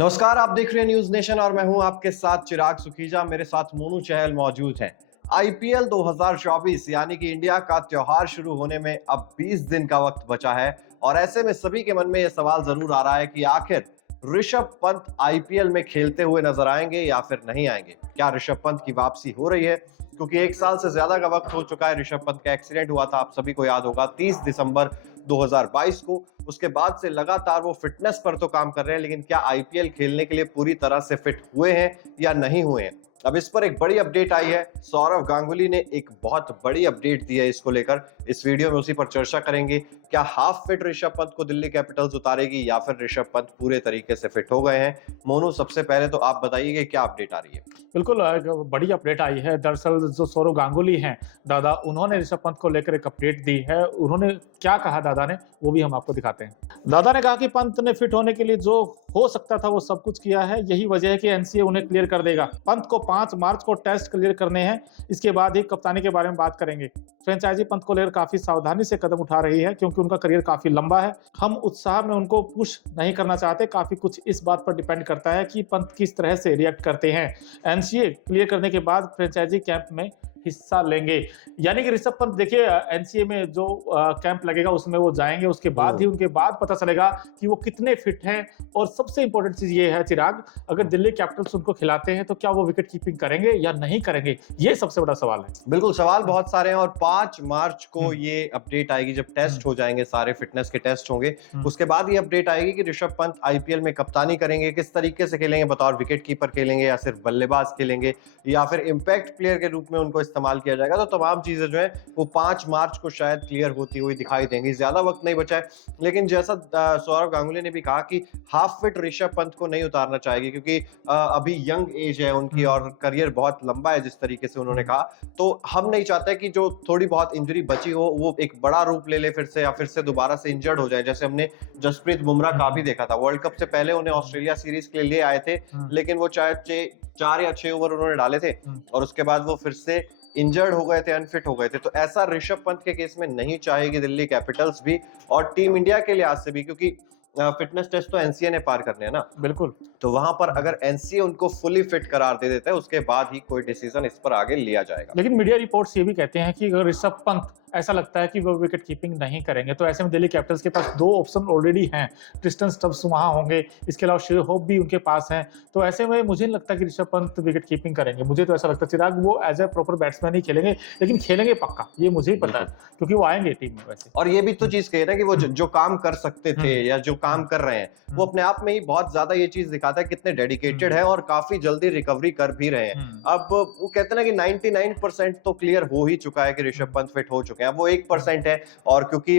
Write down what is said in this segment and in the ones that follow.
नमस्कार, आप देख रहे हैं न्यूज नेशन और मैं हूं आपके साथ चिराग सुखीजा। मेरे साथ मोनू चहल मौजूद हैं। आईपीएल 2024 यानी कि इंडिया का त्योहार शुरू होने में अब 20 दिन का वक्त बचा है और ऐसे में सभी के मन में यह सवाल जरूर आ रहा है कि आखिर ऋषभ पंत आईपीएल में खेलते हुए नजर आएंगे या फिर नहीं आएंगे। क्या ऋषभ पंत की वापसी हो रही है? क्योंकि एक साल से ज्यादा का वक्त हो चुका है। ऋषभ पंत का एक्सीडेंट हुआ था, आप सभी को याद होगा, 30 दिसंबर 2022 को। उसके बाद से लगातार वो फिटनेस पर तो काम कर रहे हैं, लेकिन क्या आईपीएल खेलने के लिए पूरी तरह से फिट हुए हैं या नहीं हुए हैं? अब इस पर एक बड़ी अपडेट आई है। सौरव गांगुली ने एक बहुत बड़ी अपडेट दी है इसको लेकर। इस वीडियो में उसी पर चर्चा करेंगे। क्या हाफ फिट ऋषभ पंत को दिल्ली कैपिटल्स उतारेगी या फिर ऋषभ पंत पूरे तरीके से फिट हो गए हैं? मोनू, सबसे पहले तो आप बताइए कि क्या अपडेट आ रही है। बिल्कुल एक बड़ी अपडेट आई है। दरअसल जो सौरव गांगुली हैं दादा, उन्होंने ऋषभ पंत को लेकर एक अपडेट दी है। उन्होंने क्या कहा दादा ने, वो भी हम आपको दिखाते हैं। दादा ने कहा कि पंत ने फिट होने के लिए जो हो सकता था वो सब कुछ किया है। यही वजह है कि एनसीए उन्हें क्लियर कर देगा। पंत को 5 मार्च को टेस्ट क्लियर करने हैं, इसके बाद ही कप्तानी के बारे में बात करेंगे। फ्रेंचाइजी पंत को लेकर काफी सावधानी से कदम उठा रही है क्योंकि उनका करियर काफी लंबा है। हम उत्साह में उनको पुश नहीं करना चाहते। काफी कुछ इस बात पर डिपेंड करता है कि पंत किस तरह से रिएक्ट करते हैं। एनसीए क्लियर करने के बाद फ्रेंचाइजी कैंप में हिस्सा लेंगे। यानी कि ऋषभ पंत देखिए, एनसीए में जो कैंप लगेगा उसमें वो जाएंगे। उसके बाद ही उनके बाद पता चलेगा कि वो कितने फिट हैं। और सबसे इंपॉर्टेंट चीज ये है चिराग, अगर दिल्ली कैपिटल्स उनको खिलाते हैं तो क्या वो विकेट कीपिंग करेंगे या नहीं करेंगे, ये सबसे बड़ा सवाल है। बिल्कुल, सवाल बहुत सारे हैं और 5 मार्च को ये अपडेट आएगी जब टेस्ट हो जाएंगे, सारे फिटनेस के टेस्ट होंगे। उसके बाद ये अपडेट आएगी कि ऋषभ पंत आईपीएल में कप्तानी करेंगे, किस तरीके से खेलेंगे, बतौर विकेट कीपर खेलेंगे या सिर्फ बल्लेबाज खेलेंगे या फिर इंपैक्ट प्लेयर के रूप में उनको इस्तेमाल किया जाएगा। तो तमाम चीजें जो है वो 5 मार्च को शायद क्लियर होती हुई दिखाई देंगी। ज्यादा वक्त नहीं बचा है, लेकिन जैसा सौरव गांगुली ने भी कहा कि हाफ फिट ऋषभ पंत को नहीं उतारना चाहिए क्योंकि अभी यंग एज है उनकी और करियर बहुत लंबा है, जिस तरीके से उन्होंने कहा। तो हम नहीं चाहते कि जो थोड़ी बहुत इंजरी बची हो वो एक बड़ा रूप ले ले फिर से, या फिर से दोबारा से इंजर्ड हो जाए, जैसे हमने जसप्रीत बुमराह का भी देखा था। वर्ल्ड कप से पहले उन्हें ऑस्ट्रेलिया सीरीज के लिए आए थे, लेकिन वो चाहे 4 या 6 ओवर उन्होंने डाले थे और उसके बाद वो फिर से इंजर्ड हो गए थे, अनफिट हो गए थे। तो ऐसा ऋषभ पंत के केस में नहीं चाहेगी दिल्ली कैपिटल्स भी और टीम इंडिया के लिहाज से भी, क्योंकि फिटनेस टेस्ट तो एनसीए ने पार करने हैं ना। बिल्कुल। तो वहां पर अगर एनसीए उनको फुली फिट करार दे देता है, उसके बाद ही कोई डिसीजन इस पर आगे लिया जाएगा। लेकिन मीडिया रिपोर्ट्स ये भी कहते हैं कि अगर ऋषभ पंत ऐसा लगता है कि वो विकेट कीपिंग नहीं करेंगे तो ऐसे में दिल्ली कैपिटल्स के पास 2 ऑप्शन ऑलरेडी हैं। ट्रिस्टन स्टब्स वहां होंगे, इसके अलावा शेन होप भी उनके पास हैं। तो ऐसे में मुझे नहीं लगता कि ऋषभ पंत विकेट कीपिंग करेंगे। मुझे तो ऐसा लगता है चिराग, वो एज ए प्रॉपर बैट्समैन ही खेलेंगे, लेकिन खेलेंगे पक्का, ये मुझे ही पता है क्योंकि वो आएंगे टीम में वैसे। और ये भी तो चीज कही ना कि वो जो काम कर सकते थे या जो काम कर रहे हैं, वो अपने आप में ही बहुत ज्यादा ये चीज दिखाता है कितने डेडिकेटेड है और काफी जल्दी रिकवरी कर भी रहे हैं। अब वो कहते हैं ना कि 99% तो क्लियर हो ही चुका है कि ऋषभ पंत फिट हो चुके हैं। अब वो 1% है, और क्योंकि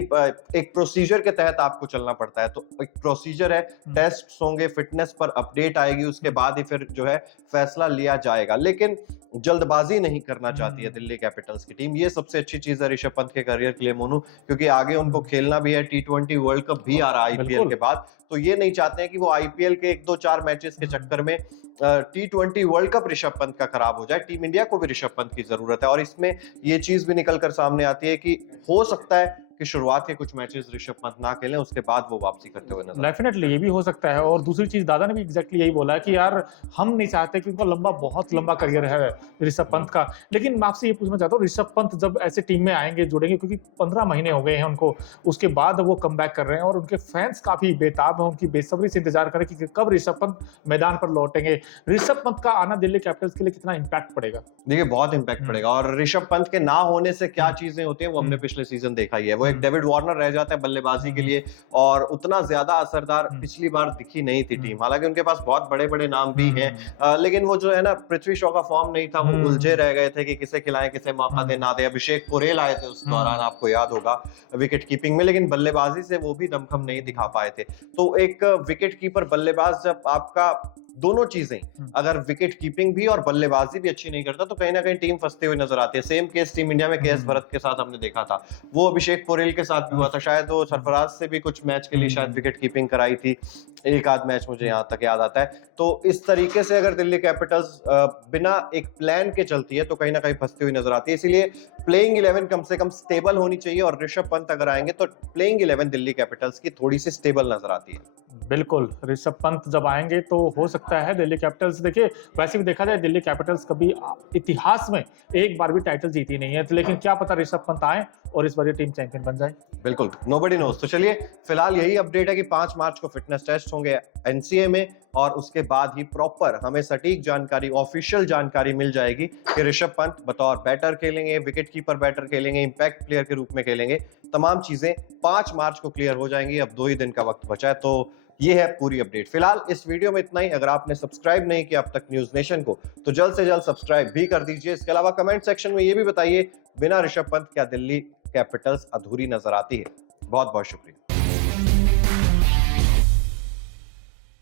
एक प्रोसीजर के तहत आपको चलना पड़ता है, तो एक प्रोसीजर है, टेस्ट होंगे, फिटनेस पर अपडेट आएगी, उसके बाद ही फिर जो है फैसला लिया जाएगा। लेकिन जल्दबाजी नहीं करना चाहती है दिल्ली कैपिटल्स की टीम। ये सबसे अच्छी चीज है ऋषभ पंत के करियर के लिए मोनू, क्योंकि आगे उनको खेलना भी है। T20 वर्ल्ड कप भी आ रहा है आईपीएल के बाद, तो ये नहीं चाहते हैं कि वो आईपीएल के 1-2-4 मैचेस के चक्कर में T20 world cup Rishabh Pant का खराब हो जाए। टीम इंडिया को भी ऋषभ पंत की जरूरत है और इसमें ये चीज भी निकल कर सामने आती है कि हो सकता है कि शुरुआत के कुछ मैचेस ऋषभ पंत ना खेलें, उसके बाद वो वापसी करते हुए नजर। डेफिनेटली ये भी हो सकता है। और दूसरी चीज दादा ने भी एग्जैक्टली यही बोला है कि यार हम नहीं चाहते, क्योंकि उनका बहुत लंबा करियर है ऋषभ पंत का। लेकिन मैं आपसे ये पूछना चाहता हूँ, ऋषभ पंत जब ऐसे टीम में आएंगे, जुड़ेंगे, क्योंकि 15 महीने हो गए हैं उनको, उसके बाद वो कम बैक कर रहे हैं और उनके फैंस काफी बेताब है, उनकी बेसब्री से इंतजार करें कि कब ऋषभ पंत मैदान पर लौटेंगे। ऋषभ पंत का आना दिल्ली कैपिटल्स के लिए कितना इंपैक्ट पड़ेगा? देखिए, बहुत इंपैक्ट पड़ेगा। और ऋषभ पंत के ना होने से क्या चीजें होती हैं वो हमने पिछले सीजन देखा ही है। वो एक डेविड वार्नर रह जाता है बल्लेबाजी के लिए, और उतना ज्यादा असरदार पिछली बार दिखी नहीं थी टीम। हालांकि उनके पास बहुत बड़े बड़े नाम भी हैं, लेकिन वो जो है ना, पृथ्वी शॉ का फॉर्म नहीं था, वो उलझे रह गए थे कि किसे खिलाएं, किसे मौका दे ना दे। अभिषेक पुरेल आए थे उस दौरान, आपको याद होगा, विकेट कीपिंग में, लेकिन बल्लेबाजी से वो भी दमखम नहीं दिखा पाए थे। तो एक विकेट कीपर बल्लेबाज, जब आपका दोनों चीजें, अगर विकेट कीपिंग भी और बल्लेबाजी भी अच्छी नहीं करता, तो कहीं ना कहीं टीम फंसते हुए नजर आती है। सेम केस टीम इंडिया में केएस भरत के साथ हमने देखा था, वो अभिषेक पुरेल के साथ भी हुआ था। शायद वो सरफराज से भी कुछ मैच के लिए शायद विकेट कीपिंग कराई थी, एक आध मैच मुझे यहां तक याद आता है। तो इस तरीके से अगर दिल्ली कैपिटल्स बिना एक प्लान के चलती है तो कहीं ना कहीं फंसती हुई नजर आती है। इसीलिए प्लेइंग 11 कम से कम स्टेबल होनी चाहिए, और ऋषभ पंत अगर आएंगे तो प्लेइंग 11 दिल्ली कैपिटल्स की थोड़ी सी स्टेबल नजर आती है। बिल्कुल, ऋषभ पंत जब आएँगे तो हो सकता है दिल्ली कैपिटल्स देखिए वैसे भी देखा जाए दिल्ली कैपिटल्स कभी इतिहास में एक बार भी टाइटल जीती नहीं है, तो लेकिन क्या पता ऋषभ पंत आएँ और इस बार ये टीम चैंपियन बन जाए। बिल्कुल, नोबडी नोज़। तो चलिए फिलहाल यही अपडेट है कि 5 मार्च को फिटनेस टेस्ट होंगे एनसीए में और उसके बाद ही प्रॉपर हमें सटीक जानकारी, ऑफिशियल जानकारी मिल जाएगी कि ऋषभ पंत बतौर बैटर खेलेंगे, विकेट कीपर बैटर खेलेंगे, इंपैक्ट प्लेयर के रूप में खेलेंगे। तमाम चीजें 5 मार्च को क्लियर हो जाएंगी। अब 2 ही दिन का वक्त बचा है, तो ये है पूरी अपडेट। फिलहाल इस वीडियो में इतना ही। अगर आपने सब्सक्राइब नहीं किया अब तक न्यूज नेशन को, तो जल्द से जल्द सब्सक्राइब भी कर दीजिए। इसके अलावा कमेंट सेक्शन में ये भी बताइए, बिना ऋषभ पंत क्या दिल्ली कैपिटल्स अधूरी नजर आती है? बहुत बहुत शुक्रिया।